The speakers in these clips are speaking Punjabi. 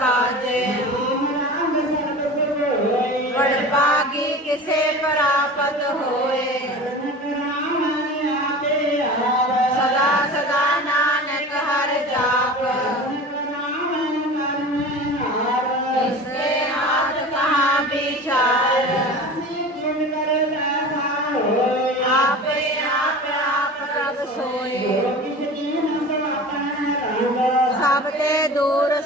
ਕਾਜੇ ਵਡਭਾਗੀ ਕਿਸੇ ਪ੍ਰਾਪਤ ਹੋਏ।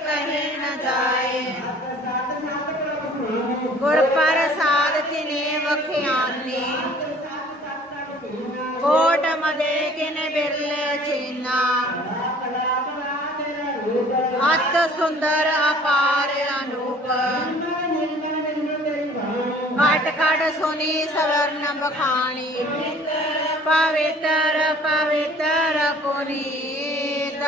ਕਹੇ ਨ ਜਾਏ ਗੁਰ ਪ੍ਰਸਾਦ ਤਿਨੇ ਵਖਿਆਨੇ ਕੋਟ ਮਦੇ ਕਿਨੇ ਬਿਰਲੇ ਚੀਨਾ ਅਤ ਸੁੰਦਰ ਅਪਾਰ ਅਨੂਪ ਘਟ ਘਟ ਸੁਨੀ ਸਵਰਨ ਬਖਾਣੀ ਪਵਿੱਤਰ ਪਵਿੱਤਰ ਪੁਨੀਤ